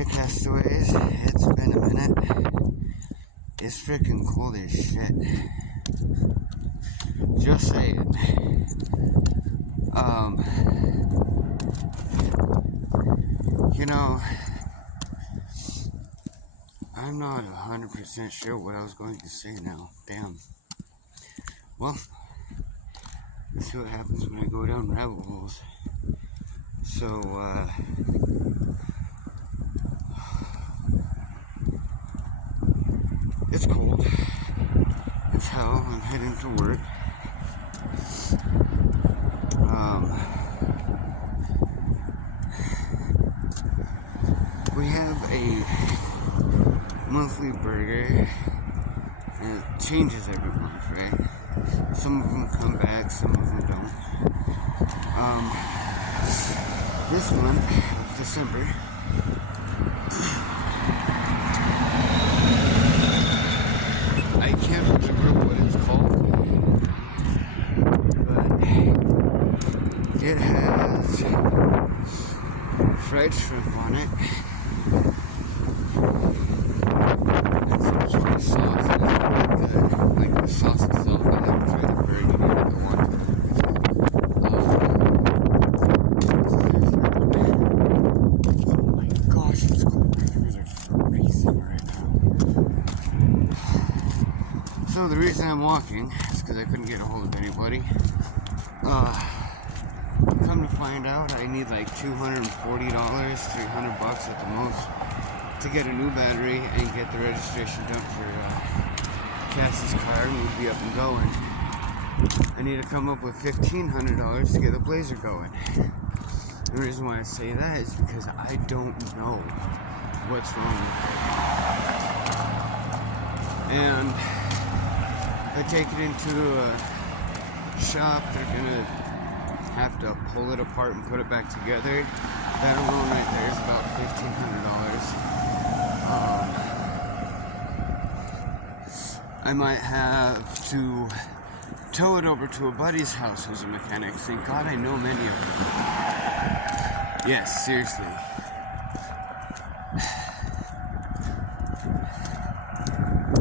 Hey castaways, it's been a minute. It's freaking cold as shit. Just saying. You know, I'm not 100% sure what I was going to say now. Damn. Well, let's see what happens when I go down rabbit holes. So, it's cold. It's hell. I'm heading to work. We have a monthly burger, and it changes every month, right? Some of them come back, some of them don't. This month, December, I can't remember what it's called, but it has fried shrimp on it. And some sort of sauce, and it's really good. Like the sauce itself, I haven't tried the burger yet, I want to. Oh my gosh, it's cold. My fingers are freezing right now. So the reason I'm walking is because I couldn't get a hold of anybody. Come to find out, I need like $240, $300 at the most to get a new battery and get the registration done for Cassie's car, and we'll be up and going. I need to come up with $1,500 to get the Blazer going. The reason why I say that is because I don't know what's wrong with it. And if I take it into a shop, they're gonna have to pull it apart and put it back together. That alone right there is about $1,500. I might have to tow it over to a buddy's house who's a mechanic. Thank God I know many of them. Yes, seriously.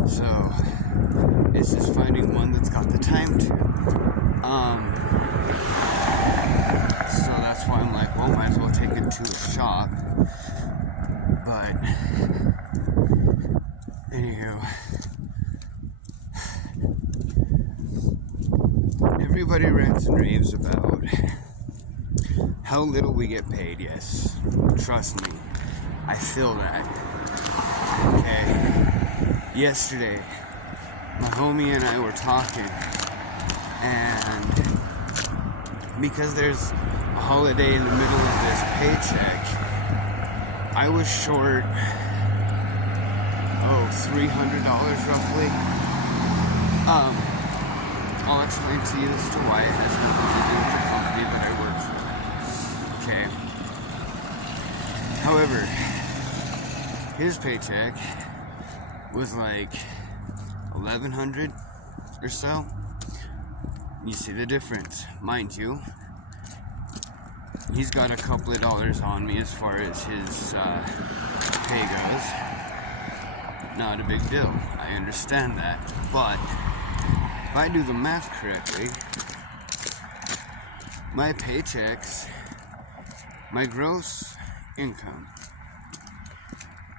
So, it's just finding one that's got the time to. So that's why I'm like, well, might as well take it to a shop. But, anywho, everybody rants and raves about how little we get paid. Yes, trust me, I feel that. Okay, yesterday, my homie and I were talking, and because there's a holiday in the middle of this paycheck, I was short, $300 roughly. I'll explain to you as to why. It has nothing to do with the company that I work for. Okay. However, his paycheck was like $1,100 or so. You see the difference, mind you. He's got a couple of dollars on me as far as his pay goes. Not a big deal. I understand that. But if I do the math correctly, my paychecks, my gross income,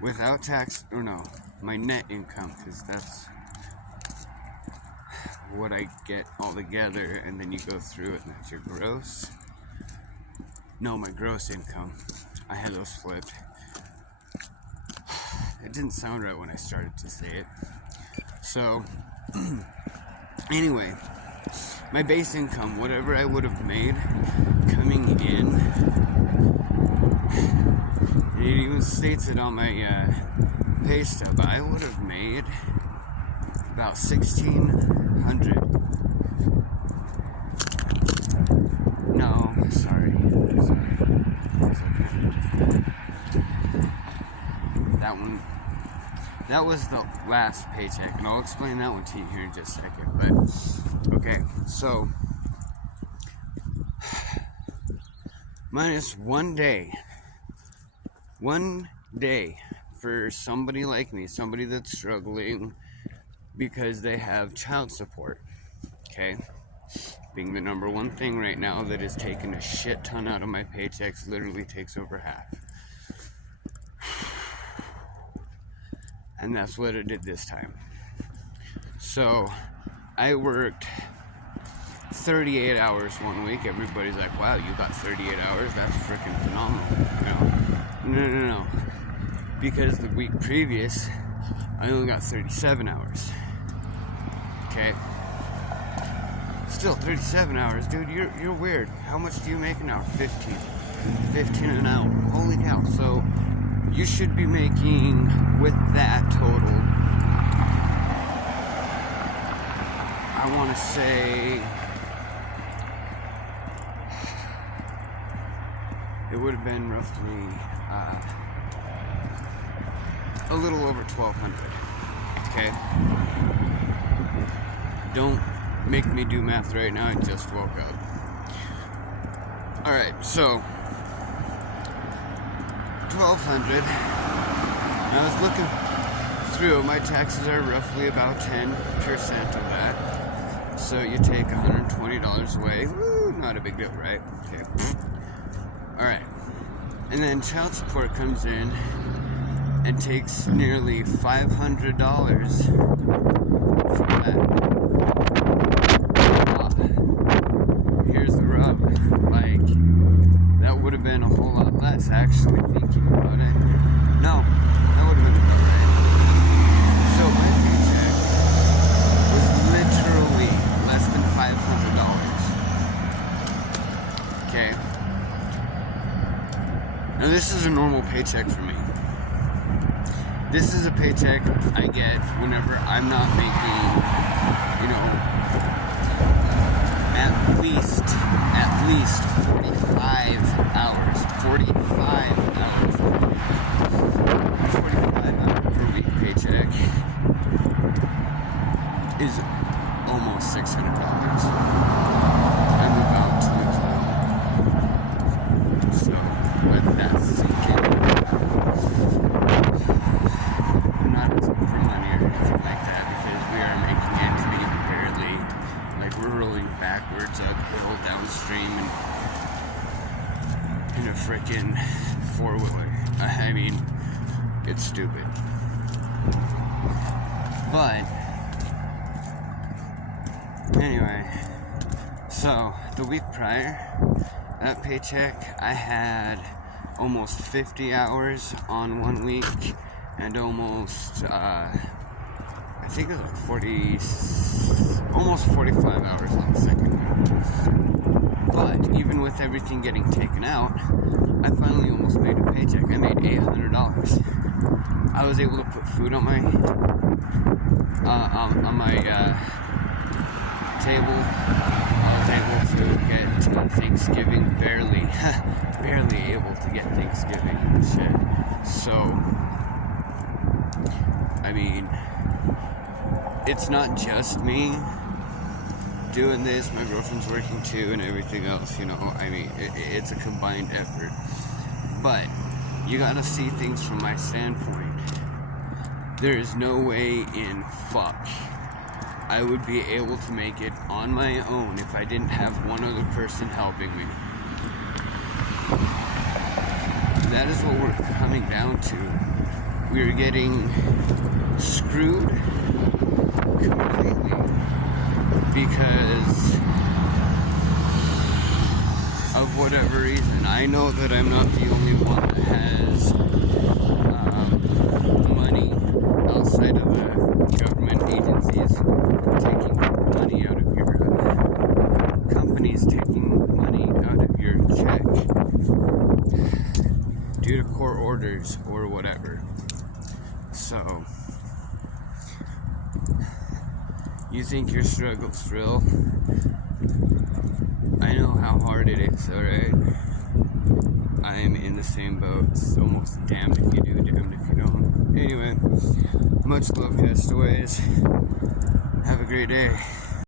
without tax, or no, my net income, because that's what I get all together, and then you go through it and that's your gross. No, my gross income. I had those flipped. It didn't sound right when I started to say it. So, anyway, my base income, whatever I would have made coming in, and it even states it on my pay stub, I would have made about $1,600. No, sorry. That was the last paycheck, and I'll explain that one to you here in just a second. But, okay, so, minus one day, one day for somebody like me, somebody that's struggling because they have child support, okay? Being the number one thing right now that is taking a shit ton out of my paychecks, literally takes over half. And that's what it did this time. So I worked 38 hours one week. Everybody's like, wow, you got 38 hours? That's freaking phenomenal. No. Because the week previous, I only got 37 hours. Okay? Still, 37 hours, dude, you're weird. How much do you make an hour? 15 an hour. Holy cow. So you should be making, with that total, I want to say it would have been roughly a little over 1,200. Okay? Don't make me do math right now. I just woke up. Alright, so 1,200. I was looking through. My taxes are roughly about 10% of that. So you take $120 away. Woo, not a big deal, right? Okay. Alright. And then child support comes in and takes nearly $500 from that. Here's the rub. Like, that would have been a whole lot less, actually, thinking about it. No, that would have been about right. So my paycheck was literally less than $500. Okay. Now this is a normal paycheck for me. This is a paycheck I get whenever I'm not making, at least 45 hours. 45 hours. 45 hour per week paycheck is almost $600. I'm about 2 weeks now. So, let that sink in. I'm not asking for money or anything like that because we are making ends meet barely. Like, we're rolling backwards, uphill, downstream, and in a freaking four-wheeler. I mean, it's stupid. But anyway, so the week prior, that paycheck, I had almost 50 hours on one week and almost, I think it was like almost 45 hours on the second week. But even with everything getting taken out, I finally almost made a paycheck. I made $800. I was able to put food on my table. I was able to get Thanksgiving, barely able to get Thanksgiving and shit. So, I mean, it's not just me doing this, my girlfriend's working too and everything else, I mean, it's a combined effort. But you gotta see things from my standpoint. There is no way in fuck I would be able to make it on my own if I didn't have one other person helping me. That is what we're coming down to. We're getting screwed completely because of whatever reason. I know that I'm not the only one that has money outside of the government agencies taking money out of your companies taking money out of your check due to court orders or whatever. So you think your struggle's real? I know how hard it is, alright? I am in the same boat. It's almost damned if you do, damned if you don't. Anyway, much love, castaways. Have a great day.